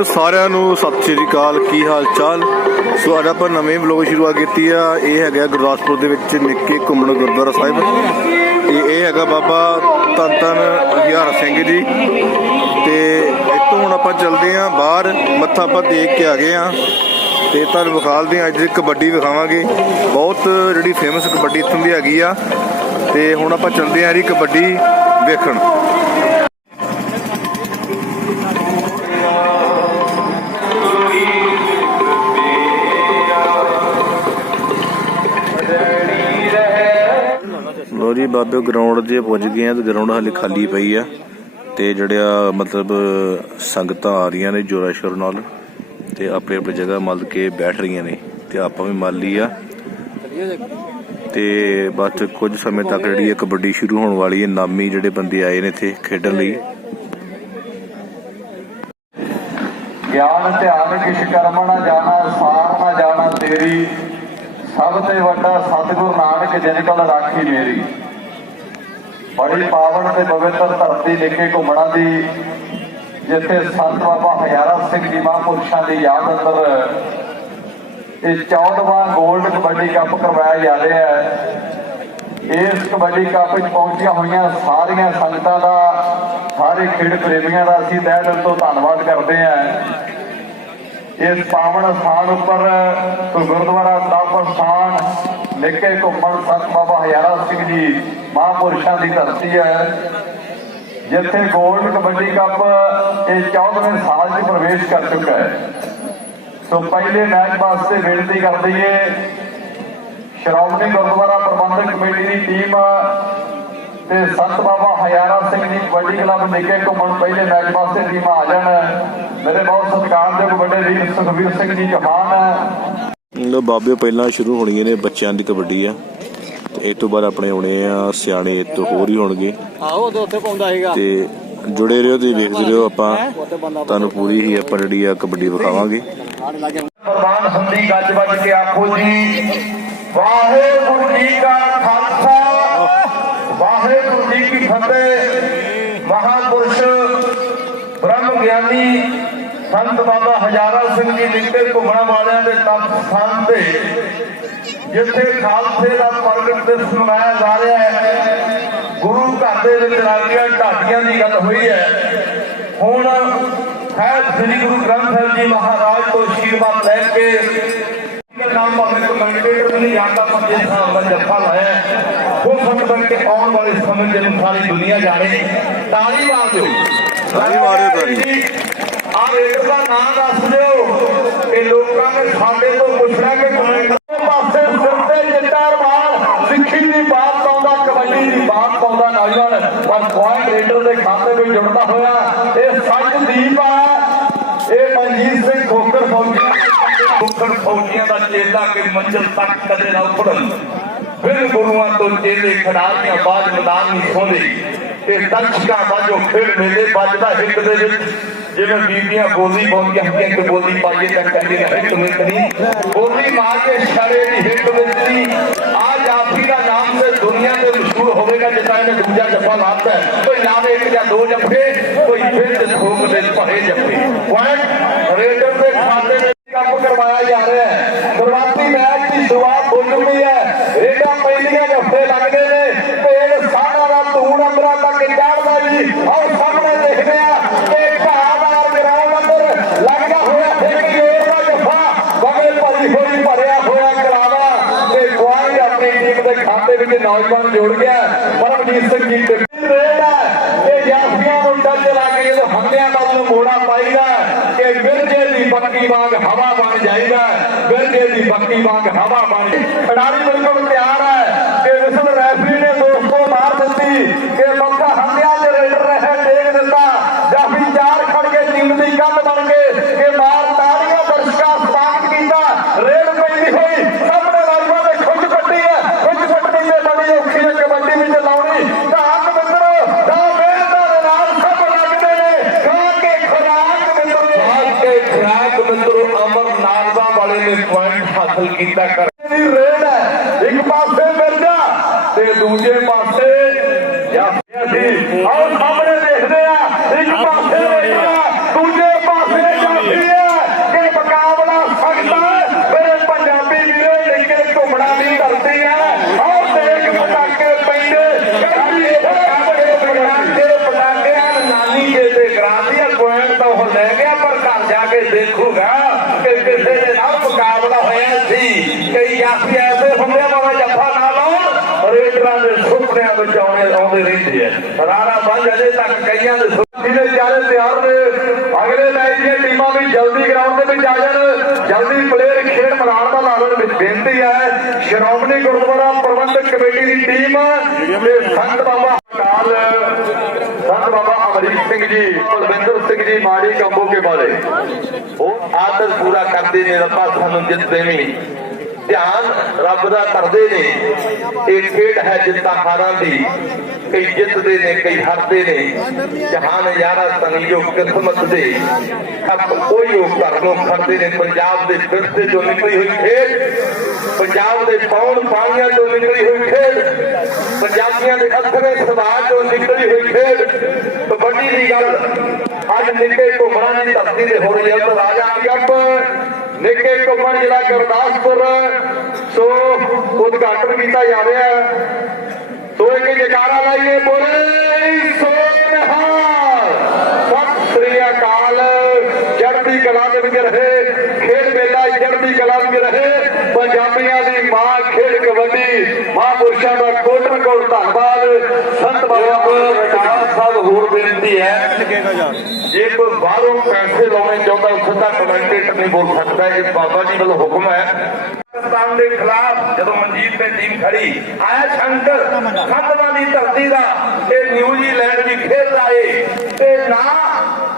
ਵੀਰੋ ਸਾਰਿਆਂ ਨੂੰ ਸਤਿ ਸ਼੍ਰੀ ਅਕਾਲ, ਕੀ ਹਾਲ ਚਾਲ? ਸੋ ਅੱਜ ਆਪਾਂ ਨਵੇਂ ਵਲੋਗ ਸ਼ੁਰੂਆਤ ਕੀਤੀ ਆ। ਇਹ ਹੈਗਾ ਗੁਰਦਾਸਪੁਰ ਦੇ ਵਿੱਚ ਨਿੱਕੇ ਘੁੰਮਣ ਗੁਰਦੁਆਰਾ ਸਾਹਿਬ। ਇਹ ਇਹ ਹੈਗਾ ਬਾਬਾ ਧੰਨ ਧੰਨ ਹਜ਼ਾਰ ਸਿੰਘ ਜੀ। ਤੇ ਇੱਥੋਂ ਹੁਣ ਆਪਾਂ ਚੱਲਦੇ ਆਂ ਬਾਹਰ। ਮੱਥਾ ਆਪਾਂ ਦੇਖ ਕੇ ਆ ਗਏ ਆਂ। ਤੇ ਤੁਹਾਨੂੰ ਵਿਖਾਲਦੇ ਆਂ, ਅੱਜ ਕਬੱਡੀ ਵਿਖਾਵਾਂਗੇ। ਬਹੁਤ ਜਿਹੜੀ ਫੇਮਸ ਕਬੱਡੀ ਇੱਥੋਂ ਦੀ ਹੈਗੀ ਆ। ਤੇ ਹੁਣ ਆਪਾਂ ਚੱਲਦੇ ਆਂ ਜੀ ਕਬੱਡੀ ਵੇਖਣ। ਲੋ ਜੀ, ਬਾਬੇ ਗਰਾਊਂਡ 'ਤੇ ਪਹੁੰਚ ਗਏ ਆ ਤੇ ਗਰਾਊਂਡ ਹਾਲੇ ਖਾਲੀ ਪਈ ਆ ਤੇ ਜਿਹੜਿਆ ਮਤਲਬ ਸੰਗਤਾਂ ਆ ਰਹੀਆਂ ਨੇ ਜੋਰਾ ਸ਼ੋਰ ਨਾਲ ਤੇ ਆਪਣੀ ਆਪਣੀ ਜਗ੍ਹਾ ਮੱਲ ਕੇ ਬੈਠ ਰਹੀਆਂ ਨੇ ਤੇ ਆਪਾਂ ਵੀ ਮੱਲ ਲਈ ਆ ਤੇ ਬਸ ਕੁਝ ਸਮੇਂ ਤੱਕ ਜਿਹੜੀ ਇਹ ਕਬੱਡੀ ਸ਼ੁਰੂ ਹੋਣ ਵਾਲੀ ਹੈ, ਨਾਮੀ ਜਿਹੜੇ ਬੰਦੇ ਆਏ ਨੇ ਇੱਥੇ ਖੇਡਣ ਲਈ। ਗਿਆਨ, ਧਿਆਨ ਕਿਛ ਕਰਮ ਨਾ ਜਾਣਾ ਸਾਰ ਨਾ ਜਾਣਾ ਤੇਰੀ। ਸਭ ਤੋਂ ਵੱਡਾ ਸਤਿਗੁਰੂ ਨਾਨਕ ਜਿਨ ਕੋਲ ਰਾਖੀ ਮੇਰੀ। ਬੜੀ ਪਾਵਨ ਤੇ ਪਵਿੱਤਰ ਧਰਤੀ ਲਿਖੇ ਘੁੰਮਣਾ ਦੀ, ਜਿੱਥੇ ਸੰਤ ਬਾਬਾ ਹਜ਼ਾਰਾ ਸਿੰਘ ਜੀ ਮਹਾਂਪੁਰਸ਼ਾਂ ਦੀ ਯਾਦ ਅੰਦਰ ਇਹ 14ਵਾਂ 골ਡ ਕਬੱਡੀ ਕੱਪ ਕਰਵਾਇਆ ਜਾ ਰਿਹਾ ਹੈ। ਇਸ ਕਬੱਡੀ ਕੱਪ ਵਿੱਚ ਪਹੁੰਚੀਆਂ ਹੋਈਆਂ ਸਾਰੀਆਂ ਸੰਗਤਾਂ ਦਾ, ਸਾਰੇ ਖੇਡ ਪ੍ਰੇਮੀਆਂ ਦਾ ਅਸੀਂ ਤਹਿ ਦਿਲ ਤੋਂ ਧੰਨਵਾਦ ਕਰਦੇ ਹਾਂ। ਇਸ ਪਾਵਨ ਸਥਾਨ ਉੱਪਰ ਗੁਰਦੁਆਰਾ ਸਾਹਿਬ ਸਥਾਨ ਲਿਖੇ ਘੁੰਮਣ ਸੰਤ ਬਾਬਾ ਹਜ਼ਾਰਾ ਸਿੰਘ ਜੀ ਮਹਾਂਪੁਰਸ਼ਾਂ ਦੀ ਧਰਤੀ ਹੈ। ਜਿੱਥੇ ਗੋਲਡ ਕਬੱਡੀ ਕੱਪ ਇਹ 14ਵੇਂ ਸਾਲ 'ਚ ਪ੍ਰਵੇਸ਼ ਕਰ ਚੁੱਕਾ ਹੈ। ਸੋ ਪਹਿਲੇ ਮੈਚ ਵਾਸਤੇ ਬੇਨਤੀ ਕਰਦੀ ਦਈਏ, ਸ਼੍ਰੋਮਣੀ ਗੁਰਦੁਆਰਾ ਪ੍ਰਬੰਧਕ ਕਮੇਟੀ ਦੀ ਟੀਮ ਤੇ ਸੰਤ ਬਾਬਾ ਹਜ਼ਾਰਾ ਸਿੰਘ ਜੀ ਕਬੱਡੀ ਕਲੱਬ ਨਿੱਕੇ ਘੁੰਮਣ ਪਹਿਲੇ ਮੈਚ ਵਾਸਤੇ ਟੀਮ ਆ ਜਾਣ। ਮੇਰੇ ਬਹੁਤ ਸਤਿਕਾਰਯੋਗ ਵੱਡੇ ਵੀਰ ਸੁਖਵੀਰ ਸਿੰਘ ਜੀ ਚੌਹਾਨ। ਲੋ ਬਾਬੇ ਪਹਿਲਾਂ ਸ਼ੁਰੂ ਹੋਣੀਆਂ ਨੇ ਬੱਚਿਆਂ ਦੀ ਕਬੱਡੀ ਆ। ਤੇ ਇਹ ਤੋਂ ਬਾਅਦ ਆਪਣੇ ਹੋਣੇ ਆ ਸਿਆਣੇ ਇਹ ਤੋਂ ਹੋਰ ਹੀ ਹੋਣਗੇ। ਆਹੋ ਉਹ ਉੱਥੇ ਪਾਉਂਦਾ ਸੀਗਾ। ਤੇ ਜੁੜੇ ਰਹੋ ਤੇ ਵੇਖਦੇ ਰਹੋ ਆਪਾਂ ਤੁਹਾਨੂੰ ਪੂਰੀ ਹੀ ਆਪਾਂ ਜਿਹੜੀ ਆ ਕਬੱਡੀ ਵਿਖਾਵਾਂਗੇ। ਪ੍ਰਵਾਨ ਹੁੰਦੀ ਗੱਜ ਵੱਜ ਕੇ ਆਖੋ ਜੀ ਵਾਹਿਗੁਰੂ ਜੀ ਕਾ ਖਾਲਸਾ ਵਾਹਿਗੁਰੂ ਜੀ ਕੀ ਫਤਿਹ। ਮਹਾਪੁਰਸ਼ ਬ੍ਰਹਮ ਗਿਆਨੀ ਸੰਤ ਬਾਬਾ ਹਜ਼ਾਰਾ ਸਿੰਘ ਜੀ ਨਿੱਕੇ ਘੁੰਮਣ ਵਾਲਿਆਂ ਦੇ ਤਪ ਸਥਾਨ ਤੇ, ਜਿੱਥੇ ਖਾਲਸੇ ਦਾ ਪ੍ਰਗਟ ਦਿਵਸ ਮਨਾਇਆ ਜਾ ਰਿਹਾ ਹੈ। ਗੁਰੂ ਘਰ ਦੇ ਵਿੱਚ ਰਾਜੀਆਂ ਢਾਡੀਆਂ ਦੀ ਗੱਲ ਹੋਈ ਹੈ। ਹੁਣ ਹੈ ਸ੍ਰੀ ਗੁਰੂ ਗ੍ਰੰਥ ਸਾਹਿਬ ਜੀ ਮਹਾਰਾਜ ਤੋਂ ਅਸ਼ੀਰਵਾਦ ਲੈ ਕੇ, ਨਾਮ ਭਾਵੇਂ ਕਮੈਂਟੇਟਰ ਨਹੀਂ ਜਾਂਦਾ ਪੰਜੇ ਸਾਲ ਦਾ ਜੱਫਾ ਲਾਇਆ ਹੈ। ਹੋ ਸਕਦਾ ਕਿ ਆਉਣ ਵਾਲੇ ਸਮੇਂ ਦੇ ਨੂੰ ਸਾਰੀ ਦੁਨੀਆ ਜਾਣੇ ਤਾਲੀ ਮਾਰ ਦਿਓ ਤਾਲੀ ਮਾਰਿਓ, ਤਾਲੀ। ਆ ਰੇਟ ਦਾ ਨਾਮ ਦੱਸ ਦਿਓ ਇਹ ਲੋਕਾਂ ਨੇ ਸਾਡੇ ਤੋਂ ਪੁੱਛਣਾ ਕਿ ਪਾਸੇ ਸਿਰ ਤੇ ਚਿੱਟਾ ਰਮਾਨ ਸਿੱਖੀ ਦੀ ਬਾਤ ਪਾਉਂਦਾ ਕਬੱਡੀ ਦੀ ਬਾਤ ਪਾਉਂਦਾ ਨੌਜਵਾਨ ਪਰ ਪੁਆਇੰਟ ਰੇਡਰ ਦੇ ਖਾਤੇ ਵਿੱਚ ਜੁੜਦਾ ਹੋਇਆ ਇਹ ਸੱਚ ਦੀਪ ਆ ਇਹ ਮਨਜੀਤ ਸਿੰਘ ਖੋਕਰ ਫੌਜੀਆਂ ਖੋਕਰ ਫੌਜੀਆਂ ਦਾ ਚੇਲਾ ਕਿ ਮੰਜ਼ਿਲ ਤੱਕ ਕਦੇ ਨਾ ਉਪੜਨ ਗੁਰੂਆਂ ਤੋਂ ਚੇਲੇ ਖਿਡਾਰੀਆਂ ਬਾਜ ਮੈਦਾਨ ਨਹੀਂ ਸੋਂਦੇ ਤੇ ਦਰਸ਼ਕਾਂ ਵਾਜੋ ਖੇਡ ਮੇਲੇ ਵੱਜਦਾ ਹਿੱਕ ਦੇ ਵਿੱਚ। ਜਿਵੇਂ ਬੀਬੀਆਂ ਬੋਲੀ ਪਾਉਂਦੀਆਂ ਹੁੰਦੀਆਂ ਕਿ ਬੋਲੀ ਪਾਈਏ ਤਾਂ ਕਹਿੰਦੇ ਨੇ ਹਿੱਕ ਵਿੱਚ ਨਹੀਂ। ਬੋਲੀ ਮਾਰ ਕੇ ਛੜੇ ਦੀ ਹਿੱਕ ਵਿੱਚ ਨਹੀਂ ਆ ਜਾਫੀ ਦਾ ਨਾਮ ਤੇ ਦੁਨੀਆ ਤੇ ਮਸ਼ਹੂਰ ਹੋਵੇਗਾ ਜਿੱਦਾਂ ਇਹਨੇ ਦੂਜਾ ਜੱਫਾ ਲਾਤਾ। ਹੈ। ਕੋਈ ਲਾਵੇ ਇੱਕ ਜਾਂ ਦੋ ਜੱਫੇ, ਕੋਈ ਫਿਰ ਤੇ ਦੇ ਭਰੇ ਜੱਫੇ। ਪੁਆਇੰਟ ਰੇਡਰ ਦੇ ਖਾਤੇ ਵਿੱਚ ਕੰਮ ਕਰਵਾਇਆ ਜਾ ਰਿਹਾ ਹੈ। ਸ਼ੁਰੂਆਤੀ ਮੈਚ ਦੀ ਸ਼ੁਰੂਆਤ ਹੋ ਚੁੱਕੀ ਹੈ ਰੇਡਾਂ ਪਹਿਲੀਆਂ ਜੱਫੇ ਲੱਗਦੇ ਨੇ ਪੇੜ ਸਾਡਾ ਦਾ ਧੂੜ ਅੰਦਰਾਂ ਤੱਕ ਚੜਦਾ ਜੀ ਔਰ ਸਾਹਮਣੇ ਦੇਖਦੇ ਆ ਕਿ ਘਾਵਾਰ ਗਰਾਊਂਡ ਅੰਦਰ ਲੱਗਦਾ ਹੋਇਆ ਇੱਕ ਜੋਰ ਦਾ ਜੱਫਾ ਬਗਲ ਭਰੀ ਹੋਈ ਭਰਿਆ ਹੋਇਆ ਕਰਾਵਾ ਤੇ ਗਵਾਈ ਆਪਣੀ ਟੀਮ ਦੇ ਖਾਤੇ ਵਿੱਚ ਨੌਜਵਾਨ ਜੋੜ ਗਿਆ ਪਰਮਜੀਤ ਸਿੰਘ ਜੀ ਤੇ ਰੇਡ ਹੈ ਇਹ ਜਾਫੀਆਂ ਨੂੰ ਟੱਚ ਲਾ ਕੇ ਜਦੋਂ ਹਮਲਿਆਂ ਵੱਲ ਨੂੰ ਮੋੜਾ ਪਾਈਦਾ ਕਿ ਬਿਰਜੇ ਦੀ ਬੱਕੀ ਵਾਂਗ ਹਵਾ ਬਣ ਜਾਈਦਾ ਬਿਰਜੇ ਦੀ ਬੱਕੀ ਵਾਂਗ ਹਵਾ ਬਣ ਖਿਡਾਰੀ ਬਿਲਕੁਲ ਤਿਆਰ ਹੈ ਕਿ ਵਿਸਲ ਰੈਫਰੀ ਨੇ ਦੋਸਤੋ ਮਾਰ ਦਿੱਤੀ ਕਿ ਮੌਕਾ ਹਮਲਿਆਂ ਦੇ ਰੇਡਰ ਰਹੇ ਦੇਖ ਦਿੱਤਾ ਜਾਫੀ ਚਾਰ ਖੜ ਕੇ ਟੀਮ ਦੀ ਕੰਧ ਬਣ ਗਏ ਕਿ ਮਾਰ ਤਾੜੀਆਂ ਦਰਸ਼ਕਾਂ ਸਵਾਗਤ ਕੀਤਾ ਰੇਡ ਪੈਂਦੀ ਹੋਈ ਸਾਹਮਣੇ ਲਾਈਵਾਂ ਦੇ ਖੁੱਜ ਕੱਟੀ ਹੈ ਖੁੱਜ ਕੱਟਣੀ ਤੇ ਬੜੀ ਔਖੀ ਹੈ ਕਬੱਡੀ ਵਿੱਚ ਲਾਉਣੀ ਧਾਕ ਮਿੱਤਰੋ ਦਾ ਮਿਹਨਤਾਂ ਦੇ ਨਾਲ ਸਭ ਲੱਗਦੇ ਨੇ ਖਾ ਕੇ ਖੁਰਾਕ ਮਿੱਤਰੋ ਖਾ ਕੇ ਖੁਰਾਕ ਮਿੱਤਰੋ ਅਮਰ ਨਾਗਦਾ ਵਾਲੇ ਨੇ ਪੁਆਇੰਟ ਹਾਸਲ ਕੀਤਾ ਕਰ ਦੀ ਰੇਡ ਹੈ ਇੱਕ ਪਾਸੇ ਮਿਰਜ਼ਾ ਤੇ ਦੂਜੇ ਪਾਸੇ ਜਾਫੀਆ ਸੀ ਆਓ ਸਾਹਮਣੇ ਦੇਖਦੇ ਆ ਇੱਕ ਪਾਸੇ ਰੇਡਾ ਦੂਜੇ ਪਾਸੇ ਜਾਫੀ ਵਿੱਚ ਆਉਣੇ ਆਉਂਦੇ ਰਹਿੰਦੇ ਆ ਰਾਣਾ ਬੰਦ ਅਜੇ ਤੱਕ ਕਈਆਂ ਦੇ ਸੁੱਤੀ ਚਾਰੇ ਤਿਆਰ ਨੇ ਅਗਲੇ ਮੈਚ ਦੀਆਂ ਟੀਮਾਂ ਵੀ ਜਲਦੀ ਗਰਾਊਂਡ ਦੇ ਵਿੱਚ ਆ ਜਾਣ। ਜਲਦੀ ਪਲੇਅਰ ਖੇਡ ਮੈਦਾਨ ਦਾ ਲਾਉਣ ਵਿੱਚ ਬੇਨਤੀ ਹੈ। ਸ਼੍ਰੋਮਣੀ ਗੁਰਦੁਆਰਾ ਪ੍ਰਬੰਧਕ ਕਮੇਟੀ ਦੀ ਟੀਮ ਤੇ ਸੰਤ ਬਾਬਾ ਕਾਲ ਸੰਤ ਬਾਬਾ ਅਮਰੀਕ ਸਿੰਘ ਜੀ, ਬਲਵਿੰਦਰ ਸਿੰਘ ਜੀ, ਮਾੜੀ ਕੰਬੋ ਕੇ ਵਾਲੇ। ਉਹ ਆਦਰ ਪੂਰਾ ਕਰਦੇ ਨੇ ਰੱਬਾ ਸਾਨੂੰ ਜਿੱਤ ਦੇਵੀਂ। ਧਿਆਨ ਰੱਬ ਦਾ ਕਰਦੇ ਨੇ। ਇਹ ਖੇਡ ਹੈ ਜਿੱਤਾਂ ਹਾਰਾਂ ਦੀ। ਕਈ ਜਿੱਤਦੇ ਨੇ, ਕਈ ਹਾਰਦੇ ਨੇ। ਜਹਾਨ ਯਾਰਾ ਤਨੀ ਕਿਸਮਤ ਦੇ। ਖੱਪ ਕੋਈ ਉਹ ਘਰ ਖੜਦੇ ਨੇ। ਪੰਜਾਬ ਦੇ ਫਿਰਦੇ ਜੋ ਨਿਕਲੀ ਹੋਈ ਖੇਡ। ਪੰਜਾਬ ਦੇ ਪੌਣ ਪਾਣੀਆਂ ਤੋਂ ਨਿਕਲੀ ਹੋਈ ਖੇਡ। ਪੰਜਾਬੀਆਂ ਦੇ ਅਥਰੇ ਸਵਾਦ ਤੋਂ ਨਿਕਲੀ ਹੋਈ ਖੇਡ। ਕਬੱਡੀ ਦੀ ਗੱਲ ਅੱਜ ਨਿੱਕੇ ਘੁੰਮਣਾ ਦੀ ਧਰਤੀ ਦੇ ਹੋ ਰਹੀ ਹੈ। ਰਾਜਾ ਕੱਪ ਨਿੱਕੇ ਘੁੰਮਣ ਜਿਹੜਾ ਗੁਰਦਾਸਪੁਰ, ਸੋ ਉਦਘਾਟਨ ਕੀਤਾ ਜਾ ਰਿਹਾ ਹੈ। ਸੋ ਇੱਕ ਜਕਾਰਾ ਲਾਈਏ, ਬੋਲੇ ਸੋ ਸਤਿ ਸ੍ਰੀ ਅਕਾਲ। ਚੜ੍ਹਦੀ ਕਲਾ ਦੇ ਵਿੱਚ ਰਹੇ, ਖੇਡ ਮੇਲਾ ਚੜ੍ਹਦੀ ਕਲਾ ਵਿੱਚ ਰਹੇ। ਪੰਜਾਬੀਆਂ ਦੀ ਮਾਂ ਖੇਡ ਕਬੱਡੀ, ਮਹਾਂਪੁਰਸ਼ਾਂ ਦਾ ਕੋਟਨ ਕੋਟ ਧੰਨਵਾਦ। ਸੰਤ ਬਾਬਾ ਸਾਹਿਬ ਹੋਰ ਬੇਨਤੀ ਹੈ। ਜੇ ਕੋਈ ਬਾਹਰੋਂ ਪੈਸੇ ਲਾਉਣੇ ਚਾਹੁੰਦਾ ਉਹ ਸਿੱਧਾ ਕਮੈਂਟੇਟਰ ਨਹੀਂ ਬੋਲ ਸਕਦਾ ਇਹ ਬਾਬਾ ਜੀ ਵੱਲੋਂ ਹੁਕਮ ਹੈ। ਪਾਕਿਸਤਾਨ ਦੇ ਖਿਲਾਫ ਜਦੋਂ ਮਨਜੀਤ ਤੇ ਟੀਮ ਖੜੀ, ਆਇਆ ਸ਼ੰਕਰ ਖੰਡਵਾ ਦੀ ਧਰਤੀ ਦਾ ਇਹ ਨਿਊਜ਼ੀਲੈਂਡ ਦੀ ਖੇਡਦਾ ਏ। ਤੇ ਨਾ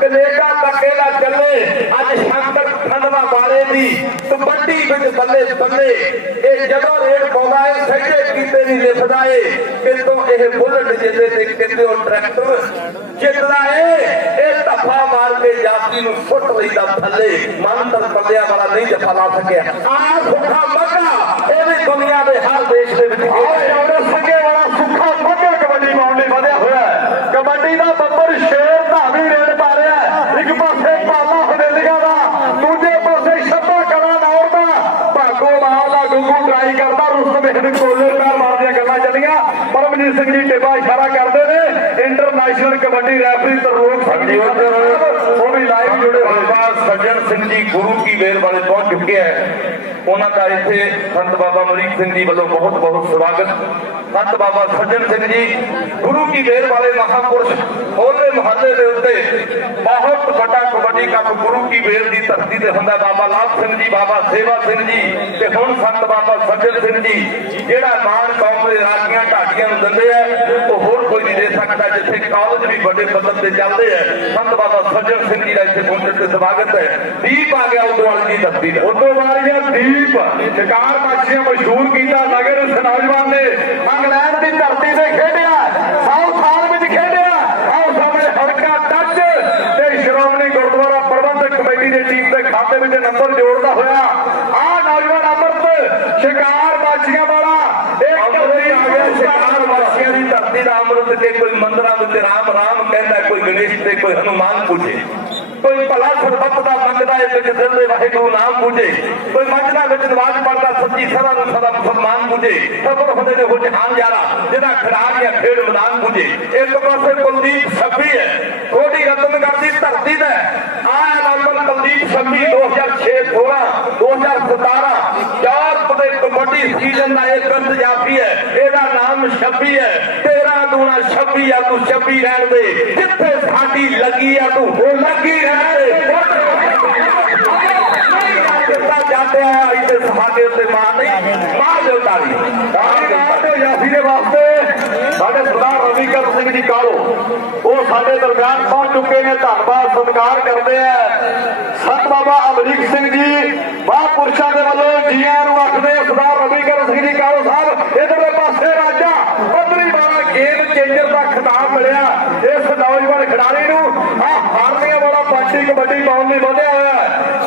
ਕੈਨੇਡਾ ਤੱਕੇ ਦਾ ਚੱਲੇ, ਅੱਜ ਸ਼ੰਕਰ ਖੰਡਵਾ ਵਾਲੇ ਦੀ ਕਬੱਡੀ ਵਿੱਚ ਬੱਲੇ ਬੱਲੇ। ਇਹ ਜਦੋਂ ਰੇਡ ਪਾਉਂਦਾ ਏ ਸੱਜੇ ਕੀਤੇ ਨਹੀਂ ਲਿਖਦਾ ਏ। ਕਿਤੋਂ ਇਹ ਬੁਲਟ ਜਿੱਦੇ ਤੇ ਕਿਤੇ ਉਹ ਟਰੈਕਟਰ ਜਿੱਤਦਾ ਏ ਇਹ ਧੱਫਾ ਮਾਰ ਕੇ ਜਾਤੀ ਨੂੰ ਸੁੱਟ ਲੈਂਦਾ ਥੱਲੇ, ਮਨ ਤਰ ਪੱਲਿਆਂ ਵਾਲਾ ਨਹੀਂ ਜੱਫਾ ਲਾ ਸਕਿਆ। ਆ ਸੁੱਖਾ ਮੱਗਾ ਇਹ ਵੀ ਦੁਨੀਆ ਦੇ ਹਰ ਦੇਸ਼ ਦੇ ਵਿੱਚ ਆਹ ਸੰਗੇ ਵਾਲਾ ਸੁੱਖਾ ਮੱਗਾ ਕਬੱਡੀ ਪਾਉਣ ਲਈ ਵਧਿਆ ਹੋਇਆ ਕਬੱਡੀ ਦਾ ਬੱਬਰ ਸ਼ੇਰ ਧਾਵੀ ਰੇਡ ਪਾ ਰਿਹਾ ਇੱਕ ਪਾਸੇ ਪਾਲਾ ਹਵੇਲੀਆਂ ਦਾ, ਦੂਜੇ ਪਾਸੇ ਛੱਪਾ ਕਲਾ ਨੌਰ ਦਾ। ਭਾਗੋ ਲਾਲ ਦਾ ਗੁੱਗੂ ਟਰਾਈ ਕਰਦਾ ਰੁਸਤਮ ਇਹਨ ਕੋਲਰ ਪੈਰ ਮਾਰਦੀਆਂ ਗੱਲਾਂ ਚੱਲੀਆਂ। ਪਰਮਜੀਤ ਸਿੰਘ ਜੀ ਟਿੱਬਾ ਇਸ਼ਾਰਾ ਕਰਦੇ ਨੇ। ਇੰਟਰਨੈਸ਼ਨਲ ਕਬੱਡੀ ਰੈਫਰੀ ਤਰਲੋਕ ਸਿੰਘ ਜੀ ਉਹ ਵੀ ਲਾਈਵ ਸਿੰਘ ਜੀ ਗੁਰੂ ਕੀ ਵੇਲ ਵਾਲੇ ਪਹੁੰਚ ਚੁੱਕੇ ਹੈ, ਉਹਨਾਂ ਦਾ ਇੱਥੇ ਸੰਤ ਬਾਬਾ ਮਰੀਕ ਸਿੰਘ ਜੀ ਵੱਲੋਂ ਬਹੁਤ ਬਹੁਤ ਸਵਾਗਤ। ਸੰਤ ਬਾਬਾ ਸੱਜਣ ਸਿੰਘ ਜੀ ਗੁਰੂ ਕੀ ਵੇਲ ਵਾਲੇ ਮਹਾਪੁਰਸ਼ ਹੋਲੇ ਮਹੱਲੇ ਦੇ ਉੱਤੇ ਬਹੁਤ ਵੱਡਾ ਕਬੱਡੀ ਕੱਪ ਗੁਰੂ ਕੀ ਵੇਰ ਦੀ ਧਰਤੀ ਤੇ ਹੁੰਦਾ, ਬਾਬਾ ਲਾਭ ਸਿੰਘ ਜੀ, ਬਾਬਾ ਸੇਵਾ ਸਿੰਘ ਜੀ ਤੇ ਹੁਣ ਸੰਤ ਬਾਬਾ ਸੱਜਣ ਸਿੰਘ ਜੀ ਜਿਹੜਾ ਮਾਨ ਕੌਮ ਦੇ ਰਾਜੀਆਂ ਢਾਡੀਆਂ ਨੂੰ ਦਿੰਦੇ ਆ, ਉਹ ਹੋਰ ਨਹੀਂ ਦੇ ਸਕਦਾ ਜਿੱਥੇ ਕਾਲਜ ਵੀ ਵੱਡੇ ਪੱਧਰ ਤੇ ਚੱਲਦੇ ਆ। ਸੰਤ ਬਾਬਾ ਸੱਜਣ ਸਿੰਘ ਜੀ ਦਾ ਇੱਥੇ ਪਹੁੰਚਣ ਤੇ ਸਵਾਗਤ ਹੈ। ਦੀਪ ਆ ਗਿਆ ਉਦੋਂ ਵਾਲੀ ਦੀ ਧਰਤੀ ਦਾ। ਉਦੋਂ ਵਾਲੀਆ ਦੀਪ। ਸ਼ਿਕਾਰ ਮਾਛੀਆਂ ਮਸ਼ਹੂਰ ਕੀਤਾ ਨਗਰ ਇਸ ਨੌਜਵਾਨ ਨੇ। ਇੰਗਲੈਂਡ ਦੀ ਧਰਤੀ ਤੇ ਖੇਡਿਆ ਸਾਊਥ ਹਾਲ ਵਿੱਚ ਖੇਡਿਆ ਆਓ ਸਾਹਮਣੇ ਹਲਕਾ ਟੱਚ ਤੇ ਸ਼੍ਰੋਮਣੀ ਗੁਰਦੁਆਰਾ ਪ੍ਰਬੰਧਕ ਕਮੇਟੀ ਦੀ ਟੀਮ ਦੇ ਖਾਤੇ ਵਿੱਚ ਨੰਬਰ ਜੋੜਦਾ ਹੋਇਆ ਆ ਨੌਜਵਾਨ ਅਮਰਤ ਸ਼ਿਕਾਰ ਮਾਛੀਆਂ ਵਾਲਾ ਇੱਕ ਧਰਤੀ ਆ ਗਿਆ ਸ਼ਿਕਾਰ ਮਾਛੀਆਂ ਦੀ ਧਰਤੀ ਦਾ ਅਮਰਤ ਤੇ ਕੋਈ ਮੰਦਰਾਂ ਵਿੱਚ ਰਾਮ ਰਾਮ ਕਹਿੰਦਾ ਕੋਈ ਗਣੇਸ਼ ਤੇ ਕੋਈ ਹਨੂਮਾਨ ਪੂਜੇ। ਕੋਈ ਭਲਾ ਸਰਬੱਤ ਦਾ ਮੰਗਦਾ ਹੈ ਵਿੱਚ ਦਿਲ ਦੇ ਵਾਹਿਗੁਰੂ ਨਾਮ ਪੂਜੇ। ਕੋਈ ਮੰਗਦਾ ਵਿੱਚ ਨਵਾਜ਼ ਪੜਦਾ ਸੱਚੀ ਸਦਾ ਨੂੰ ਸਦਾ ਮੁਸਲਮਾਨ ਪੂਜੇ। ਸਬਰ ਹੁੰਦੇ ਨੇ ਉਹ ਜਹਾਨ ਯਾਰਾ ਜਿਹਦਾ ਖਿਡਾਰ ਜਾਂ ਖੇਡ ਮੈਦਾਨ ਪੂਜੇ। ਇੱਕ ਪਾਸੇ ਕੁਲਦੀਪ ਸੱਭੀ ਹੈ ਕੋਡੀ ਰਤਨਗੜ ਦੀ ਧਰਤੀ ਦਾ ਆਇਆ ਨੰਬਰ ਕੁਲਦੀਪ ਸੱਭੀ 2006 16 2017 ਚਾਰ ਦੇ ਕਬੱਡੀ ਸੀਜ਼ਨ ਦਾ ਇਹ ਕੰਦ ਜਾਫੀ ਹੈ, ਇਹਦਾ ਨਾਮ ਛੱਬੀ ਹੈ। ਦੂਣਾ ਆ ਤੂੰ ਛੱਬੀ ਰਹਿਣ ਦੇ। ਜਿੱਥੇ ਸਾਡੀ ਲੱਗੀ ਆ ਤੂੰ ਉਹ ਲੱਗੀ ਰਹਿਣ ਦੇ। ਜਾਂਦੇ ਆ, ਇੱਥੇ ਸਾਡੇ ਉੱਤੇ ਮਾਂ ਨਹੀਂ, ਮਾਂ ਦੇ ਉਤਾਰੀ। ਮਾਂ ਦੇ ਜਾਫੀ ਦੇ ਵਾਸਤੇ, ਸਾਡੇ ਸਰਦਾਰ ਰਵੀਕਰ ਸਿੰਘ ਜੀ ਕਾਲੋ, ਉਹ ਸਾਡੇ ਦਰਮਿਆਨ ਪਹੁੰਚ ਚੁੱਕੇ ਨੇ। ਧੰਨਵਾਦ, ਸਤਿਕਾਰ ਕਰਦੇ ਆ। ਸਤ ਬਾਬਾ ਅਮਰੀਕ ਸਿੰਘ ਜੀ, ਮਹਾਂਪੁਰਸ਼ਾਂ ਦੇ ਵੱਲੋਂ ਜੀਆਂ ਨੂੰ ਆਖਦੇ ਸਰਦਾਰ ਰਵੀਕਰ ਸਿੰਘ ਜੀ ਕਾਲੋ ਸਾਹਿਬ ਇਧਰਲੇ ਪਾਸੇ ਰਾਜਾ ਪੱਧਰੀ ਵਾਲਾ ਗੇਮ ਚੇਂਜਰ ਦਾ ਖਿਤਾਬ ਮਿਲਿਆ ਇਸ ਨੌਜਵਾਨ ਖਿਡਾਰੀ ਨੂੰ ਆ ਹਾਰਨੀਆਂ ਵਾਲਾ ਪਾਰਟੀ ਕਬੱਡੀ ਪਾਉਣ ਲਈ ਵਧਿਆ ਹੋਇਆ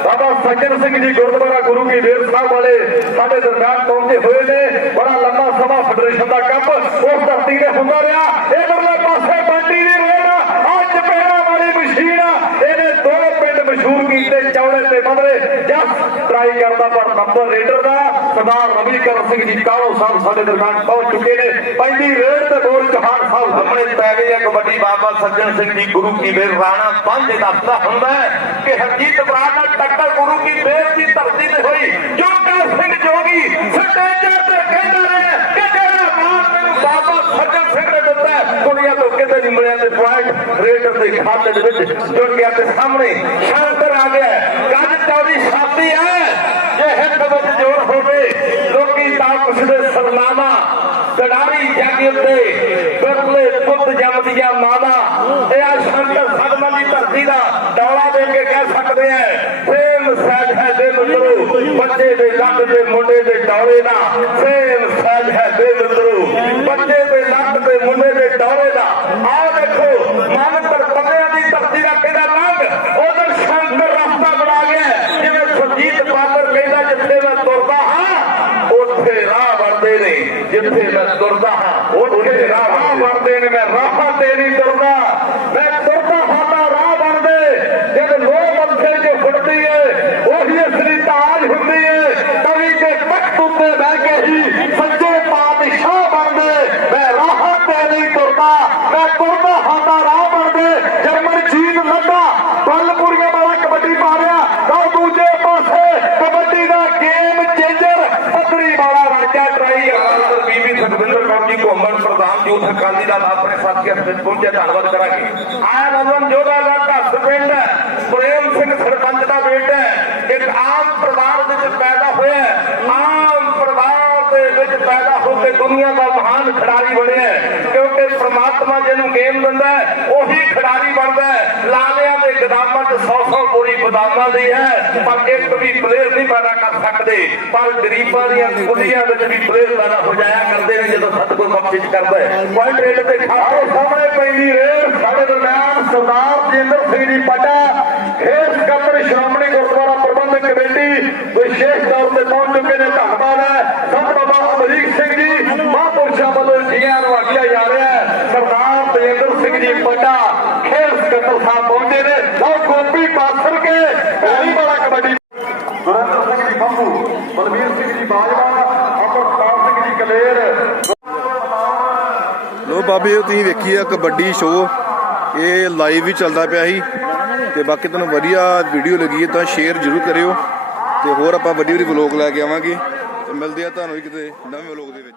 ਬਾਬਾ ਸੱਜਣ ਸਿੰਘ ਜੀ ਗੁਰਦੁਆਰਾ ਗੁਰੂ ਕੀ ਵੇਰ ਸਾਹਿਬ ਵਾਲੇ ਸਾਡੇ ਦਰਮਿਆਨ ਪਹੁੰਚੇ ਹੋਏ ਨੇ। ਬੜਾ ਲੰਮਾ ਸਮਾਂ ਫੈਡਰੇਸ਼ਨ ਦਾ ਕੱਪ ਉਸ ਧਰਤੀ ਤੇ ਹੁੰਦਾ ਰਿਹਾ। ਇਧਰਲੇ ਪਾਸੇ ਬੰਡੀ ਦੀ ਰੇਡ ਅੱਜ ਪੈਰਾਂ ਵਾਲੀ ਮਸ਼ੀਨ ਇਹਨੇ ਦੋ ਪਿੰਡ ਮਸ਼ਹੂਰ ਕੀਤੇ ਚੌੜੇ ਤੇ ਮਧਰੇ ਜਸ ਟਰਾਈ ਕਰਦਾ ਪਰ ਨੰਬਰ ਰੇਡਰ ਦਾ। ਸਰਦਾਰ ਰਵੀਕਰਨ ਸਿੰਘ ਜੀ ਕਾਹੋ ਸਾਹਿਬ ਸਾਡੇ ਦਰਮਿਆਨ ਪਹੁੰਚ ਚੁੱਕੇ ਨੇ? ਪਹਿਲੀ ਰੇਡ ਤੇ ਬੋਲ ਚੌਹਾਨ ਸਾਹਿਬ ਸਾਹਮਣੇ ਪੈ ਗਏ। ਹੈ ਕਬੱਡੀ ਬਾਬਾ ਸੱਜਣ ਸਿੰਘ ਜੀ, ਗੁਰੂ ਕੀ ਮੇਰ ਰਾਣਾ ਬਾਂਝੇ ਦਾ ਹੁੰਦਾ ਕਿ ਹਰਜੀਤ ਬਰਾੜ ਨਾਲ ਟੱਕਰ ਗੁਰੂ ਕੀ ਮੇਰ ਦੀ ਧਰਤੀ ਤੇ ਹੋਈ। ਜੋ ਸਿੰਘ ਜੋਗੀ ਸੱਟੇ ਚੜ ਤੇ ਕਹਿੰਦਾ ਰਿਹਾ ਕਿ ਤੇਰਾ ਮਾਨ ਮੈਨੂੰ ਬਾਬਾ ਸੱਜਣ ਸਿੰਘ ਨੇ ਦਿੱਤਾ ਕੁੜੀਆਂ ਤੋਂ ਕਿਤੇ ਨਹੀਂ ਮਿਲਿਆ ਤੇ ਪੁਆਇੰਟ ਰੇਡਰ ਦੇ ਖਾਤੇ ਦੇ ਵਿੱਚ ਜੁੜ ਗਿਆ ਸਾਹਮਣੇ ਸ਼ਾਂਤਰ ਆ ਗਿਆ ਗੱਜ ਚੌਧਰੀ ਛਾਤੀ ਹੈ। ਉੱਤੇ ਗੁਰਲੇ ਪੁੱਤ ਜੰਮਦੀਆਂ ਮਾਵਾਂ, ਇਹ ਆ ਸ਼ੰਕਰ ਸਦਮਾਂ ਦੀ ਧਰਤੀ ਦਾ ਡੌਲਾ ਦੇ ਕੇ ਕਹਿ ਸਕਦੇ ਆ, ਸੇਮ ਸਹਿਜ ਹੈ ਦੇ ਮਿੱਤਰੋ ਬੱਚੇ ਦੇ ਲੱਕ ਦੇ ਮੁੰਡੇ ਦੇ ਡੌਲੇ ਦਾ ਸੇਮ ਸਹਿਜ ਹੈ ਦੇ ਮਿੱਤਰੋ ਬੱਚੇ ਦੇ ਲੱਕ ਦੇ ਮੁੰਡੇ ਦੇ ਡੌਲੇ ਦਾ ਆਹ ਦੇਖੋ ਮਨ ਪਰ ਪੱਲਿਆਂ ਦੀ ਧਰਤੀ ਦਾ ਕਿਹੜਾ ਲੰਘ ਉਧਰ ਸ਼ੰਕਰ ਰਸਤਾ ਬਣਾ ਗਿਆ ਜਿਵੇਂ ਸੁਰਜੀਤ ਬਾਦਰ ਕਹਿੰਦਾ ਜਿੱਥੇ ਮੈਂ ਤੁਰਦਾ ਹਾਂ ਉੱਥੇ ਰਾਹ ਵੜਦੇ ਨੇ ਜਿੱਥੇ ਮੈਂ ਤੁਰਦਾ ਹਾਂ ਉੱਥੇ ਰਾਹ ਵੜਦੇ ਨੇ ਮੈਂ ਰਾਹਾਂ ਤੇ ਨਹੀਂ ਤੁਰਦਾ ਮੈਂ ਤੁਰਦਾ ਹਾਂ ਤਾਂ ਰਾਹ ਬਣਦੇ ਜਦ ਲੋਕ ਅੰਥੇ ਚ ਫੁੱਟਦੀ ਏ ਉਹੀ ਅਸਲੀ ਤਾਜ ਹੁੰਦੀ ਏ ਕਵੀ ਦੇ ਤਖਤ ਉੱਤੇ ਬਹਿ ਕੇ ਹੀ ਸੱਚੇ ਪਾਤਸ਼ਾਹ ਬਣਦੇ ਮੈਂ ਰਾਹਾਂ ਤੇ ਨਹੀਂ ਤੁਰਦਾ ਮੈਂ ਤੁਰਦਾ ਹਾਂ ਤਾਂ ਰਾਹ ਬਣਦੇ ਜਰਮਨ ਚੀਨ ਲੱਗਾ ਬੱਲਪੁਰੀਆਂ ਵਾਲਾ ਕਬੱਡੀ ਪਾ ਰਿਹਾ ਤਾਂ ਦੂਜੇ ਪਾਸੇ ਕਬੱਡੀ ਦਾ ਗੇਮ ਚੇਂਜਰ ਪੱਤਰੀ ਵਾਲਾ ਰਾਜਾ ਟਰਾਈ ਅਕਾਲ ਬੀਬੀ ਸੁਖਵਿੰਦਰ ਕੌਰ ਜੀ ਘੁੰਮਣ ਪ੍ਰਧਾਨ ਯੂਥ ਅਕਾਲੀ ਦਲ ਆਪਣੇ ਸਾਥੀਆਂ ਵਿੱਚ ਪਹੁੰਚੇ ਧੰਨਵਾਦ ਕਰਾਂਗੇ। ਆਇਆ ਨਵਨ ਜੋਧਾ ਦਾ ਘਰ ਪਿੰਡ ਪ੍ਰੇਮ ਸਿੰਘ ਸਰਪੰਚ ਦਾ ਬੇਟਾ ਹੈ, ਇੱਕ ਆਮ ਪਰਿਵਾਰ ਵਿੱਚ ਪੈਦਾ ਹੋਇਆ ਆਮ ਪਰਿਵਾਰ ਦੇ ਵਿੱਚ ਪੈਦਾ ਹੋ ਕੇ ਦੁਨੀਆ ਦਾ ਮਹਾਨ ਖਿਡਾਰੀ ਬਣਿਆ ਕਿਉਂਕਿ ਪ੍ਰਮਾਤਮਾ ਜਿਹਨੂੰ ਗੇਮ ਦਿੰਦਾ ਉਹੀ ਖਿਡਾਰੀ ਬਣਦਾ ਲਾਲੇ 100-100 ਬੋਰੀ ਹੈ, ਪਰ ਇੱਕ ਵੀ ਪਲੇਅਰ ਨਹੀਂ ਪੈਦਾ ਕਰ ਸਕਦੇ। ਪਰ ਗਰੀਬਾਂ ਦੀਆਂ ਕੁੜੀਆਂ ਵਿੱਚ ਵੀ ਪਲੇਅਰ ਪੈਦਾ ਹੋ ਜਾਇਆ ਕਰਦੇ ਨੇ, ਜਦੋਂ ਸਤਿਗੁਰ ਬਖਸ਼ਿਸ਼ ਕਰਦਾ ਹੈ। ਪੁਆਇੰਟ ਰੇਟ ਤੇ ਖਾਤੇ ਸਾਹਮਣੇ ਪੈਂਦੀ ਰੇਡ ਸਾਡੇ ਦਰਮਿਆਨ ਸਰਦਾਰ ਜੇਂਦਰ ਸਿੰਘ ਜੀ ਪਟਾ। ਖੇਡ ਸਕੱਤਰ ਸ਼੍ਰੋਮਣੀ ਗੁਰਦੁਆਰਾ ਪ੍ਰਬੰਧਕ ਕਮੇਟੀ ਵਿਸ਼ੇਸ਼ ਤੌਰ ਤੇ ਪਹੁੰਚ ਚੁੱਕੇ ਨੇ, ਧੰਨਵਾਦ ਹੈ। ਸਭ ਬਾਬਾ ਅਮਰੀਕ ਸਿੰਘ ਜੀ ਮਹਾਂਪੁਰਸ਼ਾਂ ਵੱਲੋਂ ਜੀਆਂ ਨੂੰ ਆਗਿਆ ਜਾ ਰਿਹਾ ਹੈ ਸਰਦਾਰ ਤੇਜਿੰਦਰ ਸਿੰਘ ਜੀ ਪਟਾ ਖੇਡ ਸਕੱਤਰ ਸਾਹਿਬ ਪਹੁੰਚੇ ਨੇ ਲਓ ਗੋਪੀ ਪਾਸਰ ਕੇ ਪਹਿਲੀ ਵਾਲਾ ਕਬੱਡੀ। ਸੁਰਿੰਦਰ ਸਿੰਘ ਜੀ ਬੰਬੂ ਬਲਵੀਰ ਸਿੰਘ ਜੀ ਬਾਜਵਾ ਅਮਰਪਾਲ ਸਿੰਘ ਜੀ ਕਲੇਰ। ਲੋ ਬਾਬੇ ਤੁਸੀਂ ਵੇਖੀ ਆ ਕਬੱਡੀ ਸ਼ੋਅ ਇਹ ਲਾਈਵ ਵੀ ਚੱਲਦਾ ਪਿਆ ਸੀ। ਤੇ ਬਾਕੀ ਤੁਹਾਨੂੰ ਵਧੀਆ ਵੀਡੀਓ ਲੱਗੀ ਹੈ ਤਾਂ ਸ਼ੇਅਰ ਜ਼ਰੂਰ ਕਰਿਓ। ਤੇ ਹੋਰ ਆਪਾਂ ਵੱਡੀ ਵੱਡੀ ਵਲੋਗ ਲੈ ਕੇ ਆਵਾਂਗੇ। ਤੇ ਮਿਲਦੇ ਆ ਤੁਹਾਨੂੰ ਵੀ ਕਿਤੇ ਨਵੇਂ ਵਲੋਗ ਦੇ ਵਿੱਚ।